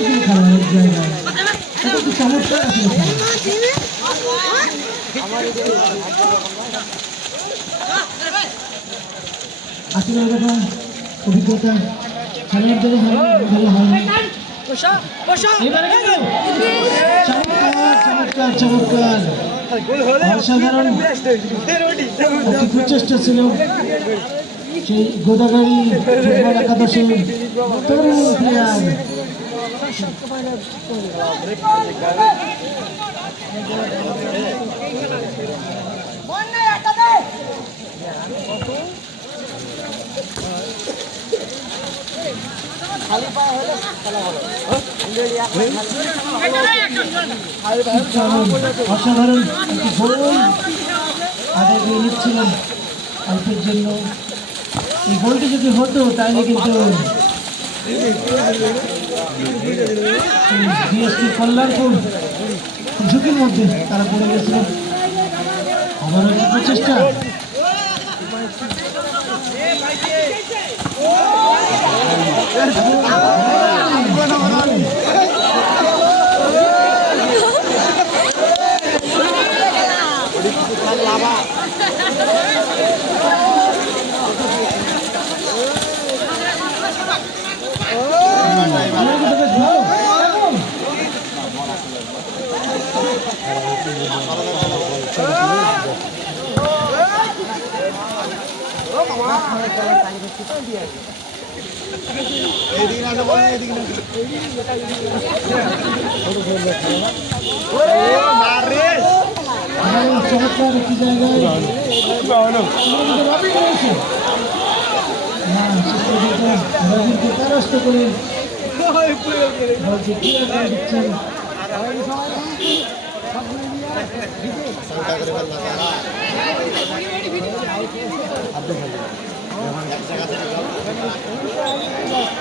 কি চমৎকার আসলে আসলে অভিজ্ঞতা। চমৎকার চমৎকার অসাধারণ প্রচেষ্টা ছিল সেই গোদাগাড়ি একাদশের অসাধারণ একটি গোল আদায় করে নিচ্ছিলেন অল্পের জন্য এই গোলটি যদি হতো তাহলে কিন্তু কল্যাণপুর ঝুঁকির মধ্যে তারা পড়ে গেছিল একটি প্রচেষ্টা আমার কিন্তু বেশ ভালো কেমন? দারুণ চমৎকার একটি জায়গায় আমাদের কিন্তু রবি রয়েছে না শেষ পর্যন্ত রবিকে পরাস্ত করে বলছে ক্লিয়ার করে দিচ্ছেন